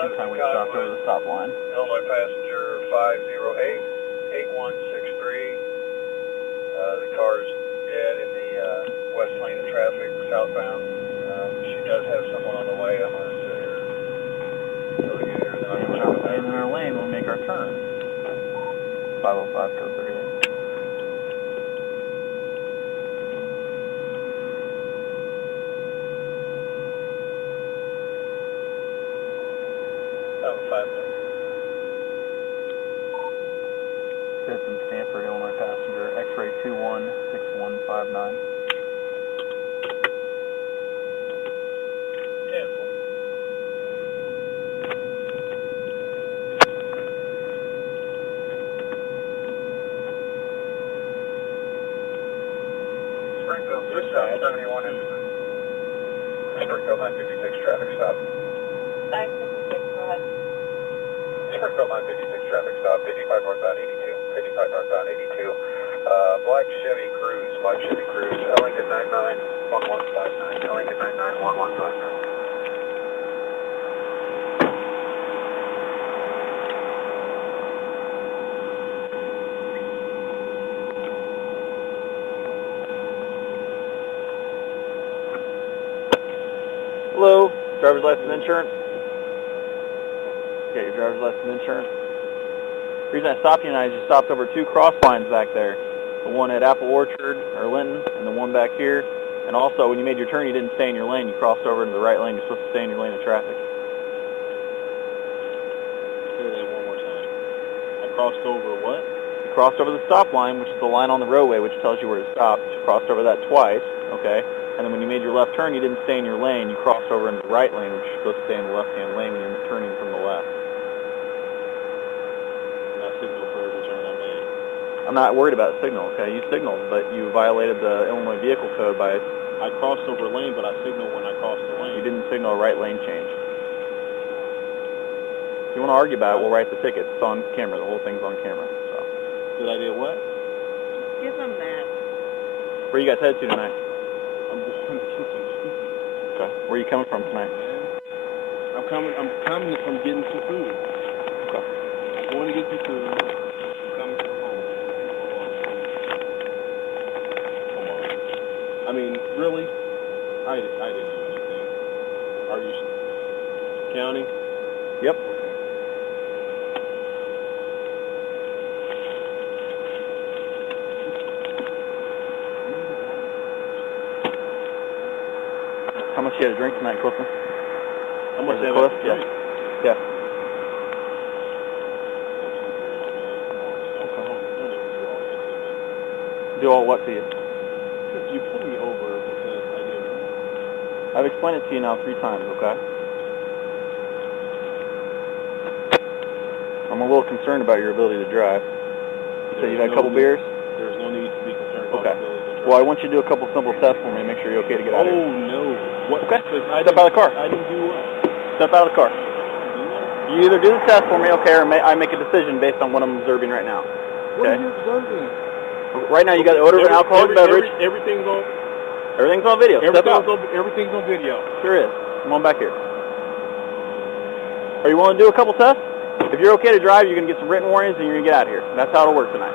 second time we stopped over the stop line. Illinois passenger 508-8163. The car's dead in the west lane of traffic, southbound. She does have someone on the way. I'm going to sit here until we get here. Then And we're not staying in our lane when we make our turn. 505 code 38. Oh, 5 minutes. Citizen Stanford, Illinois passenger, X-ray 216159. Cancel. Springfield, dispatch 71 is Springfield 956 traffic stop. 956, go ahead. Springfield 956 traffic stop, 55 northbound 82, 55 northbound 82. Black Chevy Cruise, Ellington 991159, Ellington 991159. Hello, driver's license insurance. Get your driver's license insurance. The reason I stopped you tonight is you stopped over 2 cross lines back there. The one at Apple Orchard, or Linton, and the one back here. And also, when you made your turn, you didn't stay in your lane. You crossed over into the right lane. You're supposed to stay in your lane of traffic. Say that one more time. I crossed over what? You crossed over the stop line, which is the line on the roadway, which tells you where to stop. You crossed over that twice, okay? And then when you made your left turn, you didn't stay in your lane. You crossed over into the right lane, which you're supposed to stay in the left-hand lane when you're turning from the left. And I signaled for every turn I made. I'm not worried about signal, okay? You signaled, but you violated the Illinois Vehicle Code by... I crossed over a lane, but I signaled when I crossed the lane. You didn't signal a right lane change. If you want to argue about it, we'll write the ticket. It's on camera. The whole thing's on camera. So. Did I do what? Give them that. Where you guys headed to tonight? I'm going to get some food. Okay. Where are you coming from tonight? I'm coming from getting some food. Okay. I'm going to get some food. I'm coming from home. Come on. I mean, really? I didn't do anything. Are you county? Yep. Okay. How much you had to drink tonight, Clifton? How much Is it have Cliff? I drink? Yeah. Do all what to you? Because you pulled me over because I didn't know. I've explained it to you now 3 times, okay? I'm a little concerned about your ability to drive. You said you've had a couple beers? There's no need to be concerned about Okay. the ability to drive. Well, I want you to do a couple simple tests for me to make sure you're okay to get out of here. Oh, no. What? Okay. I Step out of the car. I didn't do what? Step out of the car. You either do the test for me, okay, or I make a decision based on what I'm observing right now. What Okay? are you observing? Right now, you got the odor of an alcoholic beverage. Everything's on. Everything's on video. Step out. Everything's on video. Sure is. Come on back here. Are you willing to do a couple tests? If you're okay to drive, you're going to get some written warnings and you're going to get out of here. That's how it'll work tonight.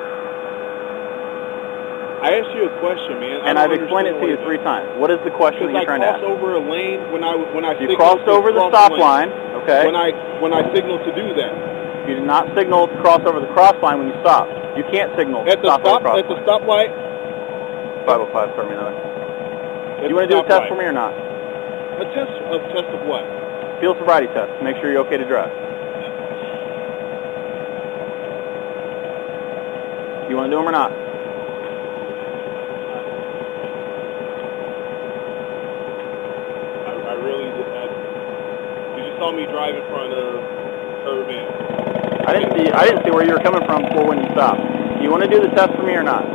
I asked you a question, man. And I've explained it to you 3 times. What is the question that you're trying to ask? Because I crossed over a lane when I You crossed over the stop line, okay? When I signaled to do that. You did not signal to cross over the cross line when you stopped. You can't signal to stop over the cross line. At the stoplight. 505, start me another. You want to do a test for me or not? A test of what? Field sobriety test. Make sure you're okay to drive. You want to do them or not? I really did. You just saw me drive in front of her van. I didn't see where you were coming from before when you stopped. You want to do the test for me or not?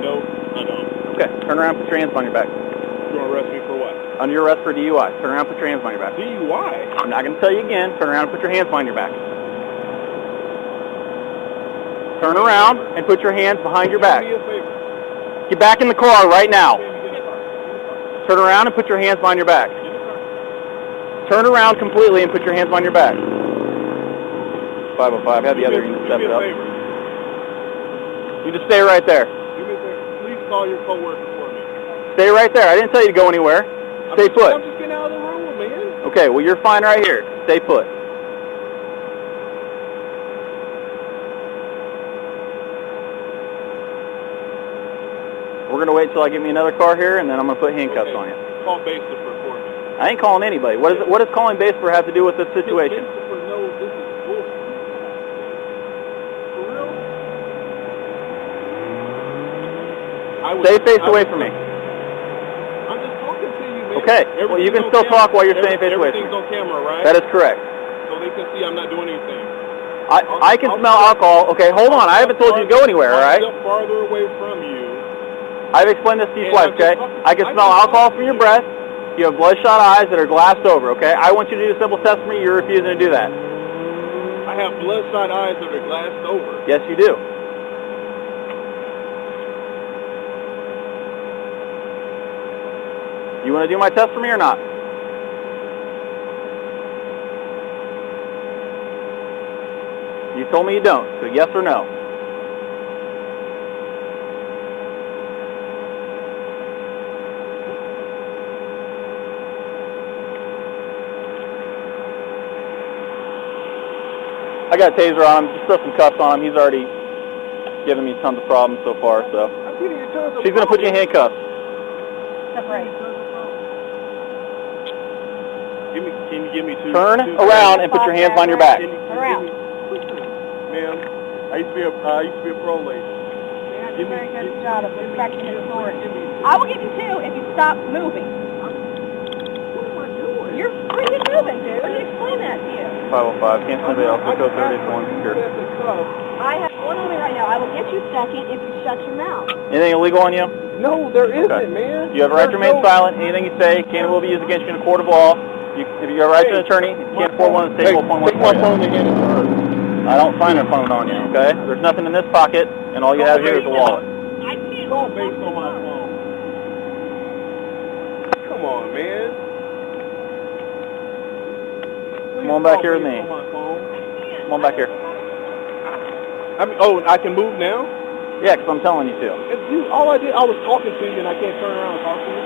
No, I don't. Okay, turn around, put your hands on your back. You want to arrest me for what? Under your arrest for DUI. Turn around, put your hands on your back. DUI? I'm not going to tell you again. Turn around and put your hands behind your back. Turn around and put your hands behind your back. Do me a favor. Get back in the car right now. Turn around and put your hands behind your back. turn around completely and put your hands on your back. 505, have the other unit step it up. Favor. You just stay right there. Do me a favor. Please call your coworker for me. Stay right there. I didn't tell you to go anywhere. Stay put. I'm just getting out of the room, man. Okay, well, you're fine right here. Stay put. We're going to wait until I get me another car here, and then I'm going to put handcuffs on you. Call Baser for me. I ain't calling anybody. What does calling Baser have to do with this situation? Baser knows this is bullshit. For real? Stay face away from me. I'm just talking to you, man. Okay, well, you can still talk while you're staying face away from me. Everything's on camera, right? That is correct. So they can see I'm not doing anything. I can smell alcohol. Okay, hold on. I haven't told you to go anywhere, all right? I'll step farther away from you. I've explained this to you twice, okay? I can smell alcohol from your breath. You have bloodshot eyes that are glassed over, okay? I want you to do a simple test for me. You're refusing to do that. I have bloodshot eyes that are glassed over. Yes, you do. You want to do my test for me or not? You told me you don't, so yes or no? I got a taser on him. Just throw some cuffs on him. He's already given me tons of problems so far, so. She's going to put you in handcuffs. Separate. Can you give me two? Turn around and put your hands on your back. Around. Ma'am, I used to be a pro lady. You have a very good job of respecting his authority. I will give you two if you stop moving. What am I doing? You're freaking moving, dude. Let me explain that to you. 505, cancel somebody else. Let's go 30 to 1 secure. I have one on me right now. I will get you second if you shut your mouth. Anything illegal on you? No, there isn't, Okay. man. You have a right to remain silent. Anything you say can and will be used against you in a court of law. If you have a right to an attorney, you can't afford one, the state will appoint one Take for my you. phone and hand it to her. I don't sign a phone on you, okay? There's nothing in this pocket, and all you have here is a wallet. I can't. Call based on my phone. Come on, man. Come on back here with me. Come on back here. I mean, oh, I can move now? Yeah, because I'm telling you to. All I did, I was talking to you, and I can't turn around and talk to you.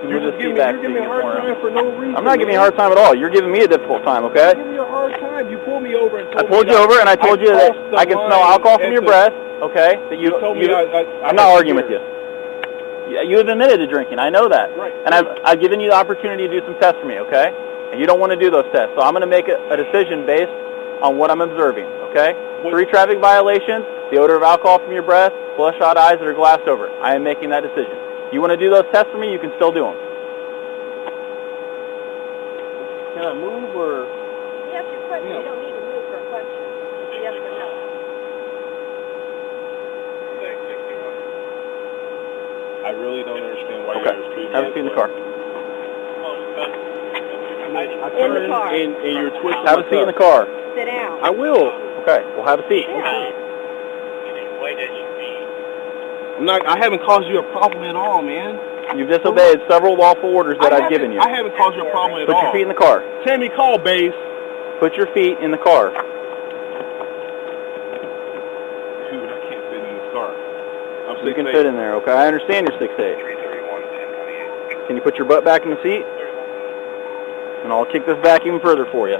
You're just giving me a hard time for no reason. I'm not giving you a hard time at all. You're giving me a difficult time, okay? I'm giving you a hard time. You pulled me over and told me I pulled you over, and I told you that I can smell alcohol from your breath, okay? That you told me I'm not arguing with you. You have admitted to drinking. I know that. Right. And I've given you the opportunity to do some tests for me, okay? And you don't want to do those tests. So I'm going to make a decision based on what I'm observing, okay? 3 traffic violations, the odor of alcohol from your breath, bloodshot eyes that are glassed over. I am making that decision. You want to do those tests for me, you can still do them. Can I move or? Yes, your question. You don't need to move for a question. Yes or no. I really don't understand why Okay. you're treating Have a seat in the car. I In the car. and you're twisting Have a seat in the car. Sit down. I will. Okay, well, have a seat. Yeah. I haven't caused you a problem at all, man. You've disobeyed several lawful orders that I've given you. I haven't caused you a problem at Put all. your feet in the car. Tammy, call base. Put your feet in the car. Dude, I can't fit in this car. I'm 6'8". You can fit in there, okay? I understand you're 6'8". Can you put your butt back in the seat? And I'll kick this back even further for you.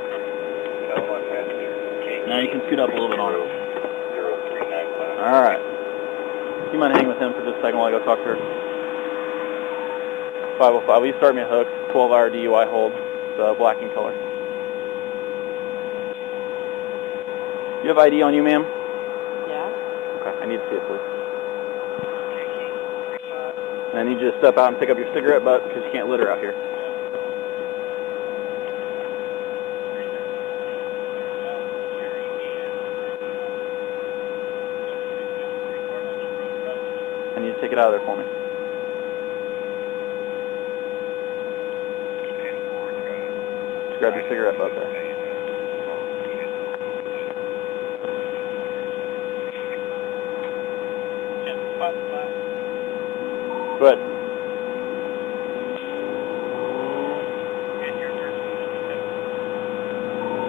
Now you can scoot up a little bit on it. All right. You mind hanging with him for just a second while I go talk to her? 505. Will you start me a hook? 12-hour DUI hold. It's black in color. You have ID on you, ma'am? Yeah. Okay. I need to see it, please. And I need you to step out and pick up your cigarette butt because you can't litter out here. I need to take it out of there for me. Just grab your cigarette butt there. Good.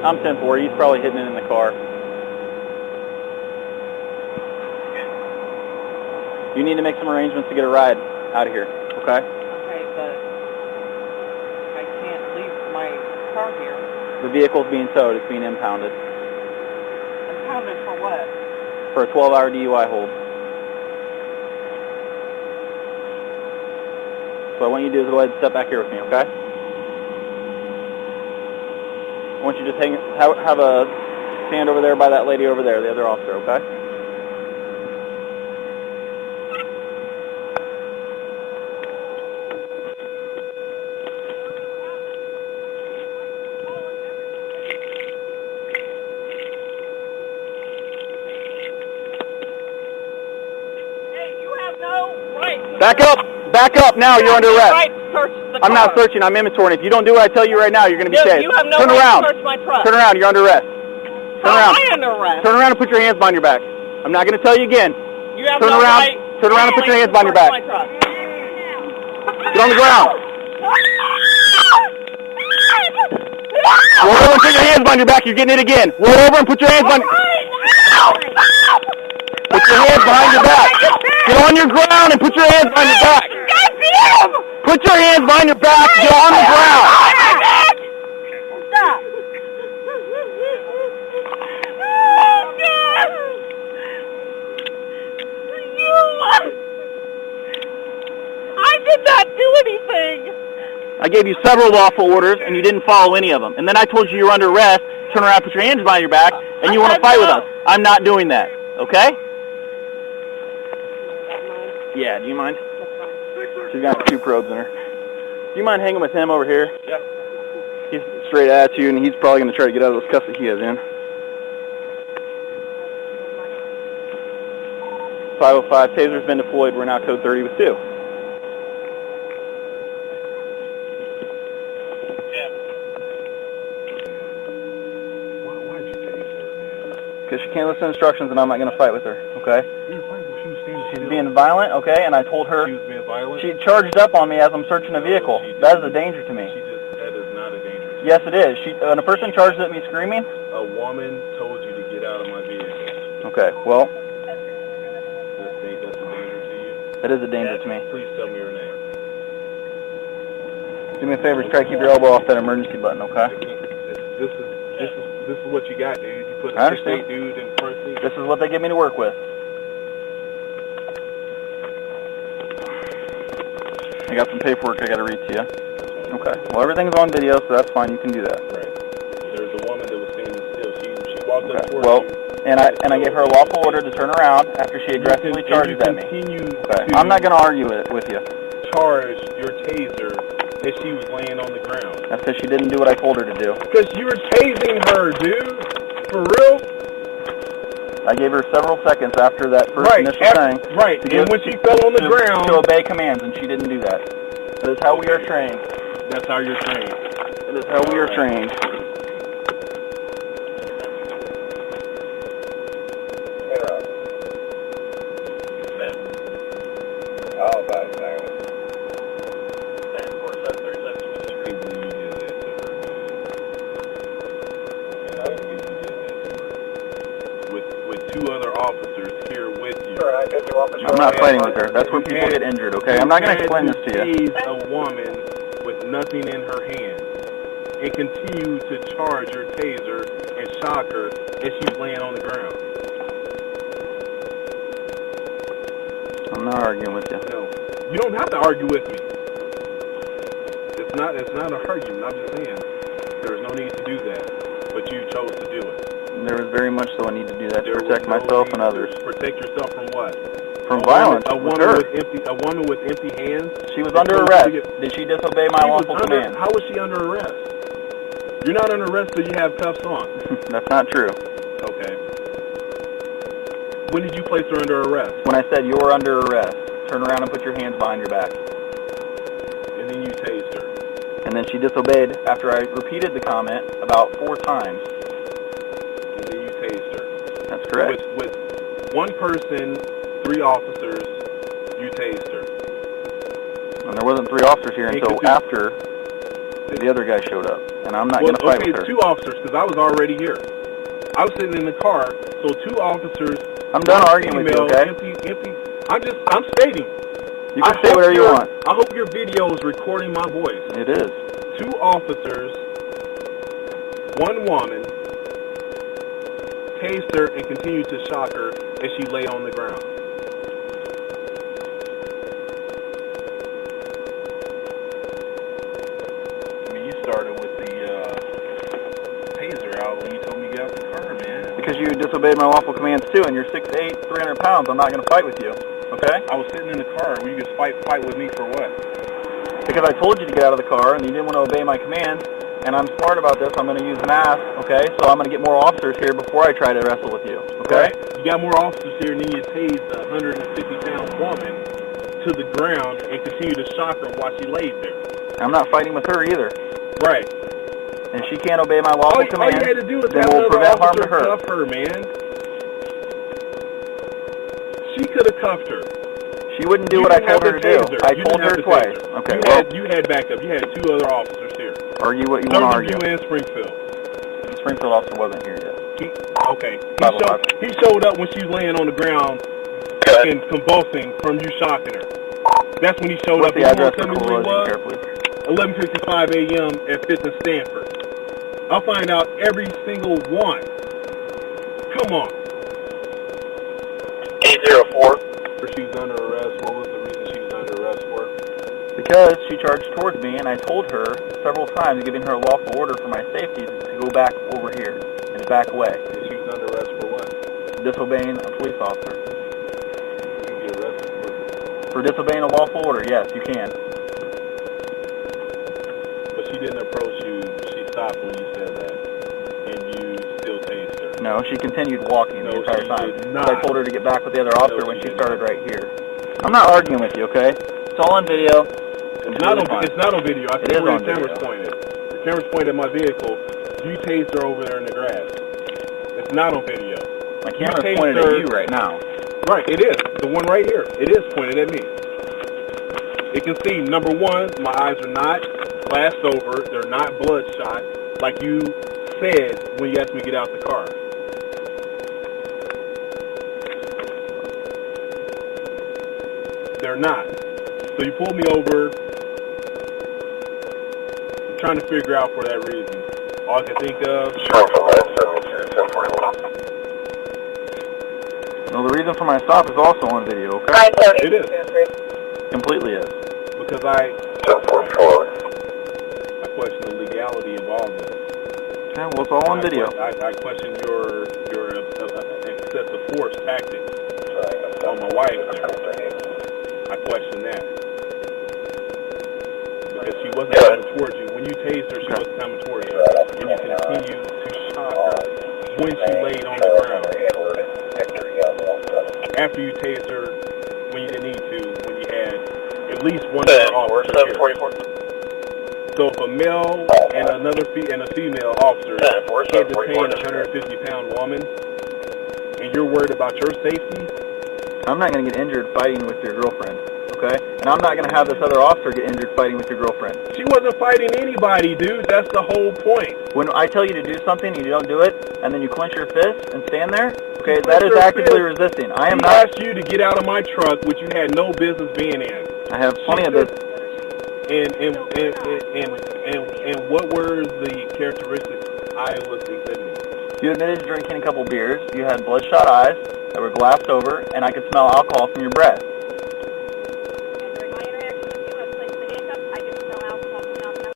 I'm 10-4. He's probably hitting it in the car. You need to make some arrangements to get a ride out of here, okay? Okay, but I can't leave my car here. The vehicle's being towed. It's being impounded Impounded for what? for a 12-hour DUI hold. So what I want you to do is go ahead and step back here with me, okay? I want you to just have a stand over there by that lady over there, the other officer, okay? Hey, you have no right to Back up! Back up now! You're under arrest. Right to search the I'm not car. searching. I'm inventorying. If you don't do what I tell you right now, you're going to be No, tased. you have no Turn right around. to search my truck. Turn around. You're under arrest. Turn How around. am I under arrest? Turn around and put your hands behind your back. I'm not going to tell you again. You have Turn no around. right. Turn around and put your hands behind your to back. search my truck. Get on the ground. Roll over and put your hands behind your back. You're getting it again. Roll over and put your hands behind. Put your hands behind your back. Get on your ground and put your hands behind your back. Put your hands behind your back. Get on the ground. Stop. I did not do anything. I gave you several lawful orders, and you didn't follow any of them. And then I told you you were under arrest. Turn around, put your hands behind your back, and you want to fight with us. I'm not doing that. Okay? Yeah. Do you mind? She's got 2 probes in her. Do you mind hanging with him over here? Yeah. He's straight at you, and he's probably going to try to get out of those cuffs that he has in. 505, taser's been deployed. We're now code 30 with 2. Why'd you tase her, man? Because she can't listen to instructions, and I'm not going to fight with her, okay? She was standing She's still. being violent, okay? And I told her She was being violent? she charged up on me as I'm searching a vehicle. She That is a danger to me. that is not a danger. Yes, it is. When a person charges at me screaming, A woman told you to get out of my vehicle. okay, well, That's a danger to you? that is a danger to me. Please tell me your name. Do me a favor, try to keep your elbow off that emergency button, okay? This is what you got, dude. You put I a understand. 6'8" dude in front seat. This is what they give me to work with. I got some paperwork I got to read to you. Okay. Well, everything's on video, so that's fine. You can do that. Right. There's a woman that was standing still. She walked up Okay. towards Well, you. and I gave her a lawful order to turn around after she aggressively charges at me. Continue Okay. to I'm not going to argue with you. charge your taser as she was laying on the ground. That's because she didn't do what I told her to do. Because you were tasing her, dude. For real? I gave her several seconds after that first initial thing. Right. And when she fell on the ground. To obey commands, and she didn't do that. That is how we are trained. That's how you're trained. That is how we are trained. Oh, bye, silent. With 2 other officers here with you. I'm not fighting with her. That's where people get injured, okay? I'm not going to explain this to you. Tase a woman with nothing in her hand and continue to charge your taser and shock her as she's laying on the ground. I'm not arguing with you. No, you don't have to argue with me. It's not an argument. I'm just saying there's no need to do that, but you chose to do it. There was very much so a need to do that to There protect was no myself need and to others. Protect yourself from what? From violence A with woman her. a woman with empty hands. She was under arrest. Did she disobey my lawful command? How was she under arrest? You're not under arrest till you have cuffs on. That's not true. Okay. When did you place her under arrest? When I said you're under arrest, turn around and put your hands behind your back. And then you tased her. And then she disobeyed after I repeated the comment about 4 times. And then you tased her. That's correct. With 1 person, 3 officers, you tased her. And there wasn't 3 officers here until after The other guy showed up, and I'm not going to fight with her. Okay, 2 officers, because I was already here. I was sitting in the car, so 2 officers. I'm done arguing with you, okay? Empty. I'm stating. You can say whatever you want. I hope your video is recording my voice. It is. 2 officers, 1 woman, tased her and continued to shock her as she lay on the ground. I mean, you started with the taser out when you told me to get out the car, man. Because you disobeyed my lawful commands too, and you're 6'8", 300 pounds. I'm not going to fight with you, okay? I was sitting in the car. Will you just fight with me for what? Because I told you to get out of the car, and you didn't want to obey my commands, and I'm smart about this. I'm going to use mass, okay? So I'm going to get more officers here before I try to wrestle with you, okay? Right. You got more officers here, and then you tased a 150-pound woman to the ground and continue to shock her while she laid there. I'm not fighting with her either. Right. And she can't obey my lawful commands, all you had to do was then have we'll another prevent harm to officer her. cuff her, man. She could have cuffed her. She wouldn't do what I told her to do. I told her twice. Okay, You had backup. You had 2 other officers here. Argue what you want to argue. You and Springfield. The Springfield officer wasn't here yet. He showed up when she was laying on the ground and convulsing from you shocking her. That's when he showed What's up. the address for who he collision was? carefully? 11:55 a.m. at 5th and Stanford. I'll find out every single one. Come on. 804. She was under arrest. What was the reason she was under arrest for? Because she charged towards me, and I told her several times, giving her a lawful order for my safety, to go back over here and to back away. And she was under arrest for what? Disobeying a police officer. You can get arrested For disobeying a lawful order, yes, you can. But she didn't approach you. She stopped when you said that. And you still tased her. No, she continued walking the entire time. Did not. I told her to get back with the other officer No, when she she did started not. right here. I'm not arguing with you, okay? It's all on video. It's not on video. I It see is where on the camera's video. pointed. The camera's pointed at my vehicle. You tased her over there in the grass. It's not on video. My camera's tased pointed her- at you right now. Right, it is. The one right here. It is pointed at me. It can see, number 1, my eyes are not glassed over. They're not bloodshot, like you said when you asked me to get out the car. They're not. So you pulled me over. I'm trying to figure out for that reason. All I can think of. Showing from 972 1041. No, the reason for my stop is also on video, okay? 930. It is. Completely is. Because I 1044. question the legality of all this. Okay, well, it's all on video. I question your excessive force tactic on my wife there. I question that. Because she wasn't coming towards you. When you tased her, she wasn't coming towards you. And you continued to shock her when she laid on the ground. After you tased her, when you didn't need to, when you had at least one officer here. 744. So if a male and another female officer can't detain a 150-pound woman, and you're worried about your safety, I'm not going to get injured fighting with your girlfriend, okay? And I'm not going to have this other officer get injured fighting with your girlfriend. she wasn't fighting anybody, dude. That's the whole point. When I tell you to do something and you don't do it, and then you clench your fist and stand there, okay, You that is clench your actively fist. resisting. I am She not. asked you to get out of my truck, which you had no business being in. I have plenty of business. And what were the characteristics I was exhibiting? You admitted to drinking a couple beers. You had bloodshot eyes that were glassed over, and I could smell alcohol from your breath.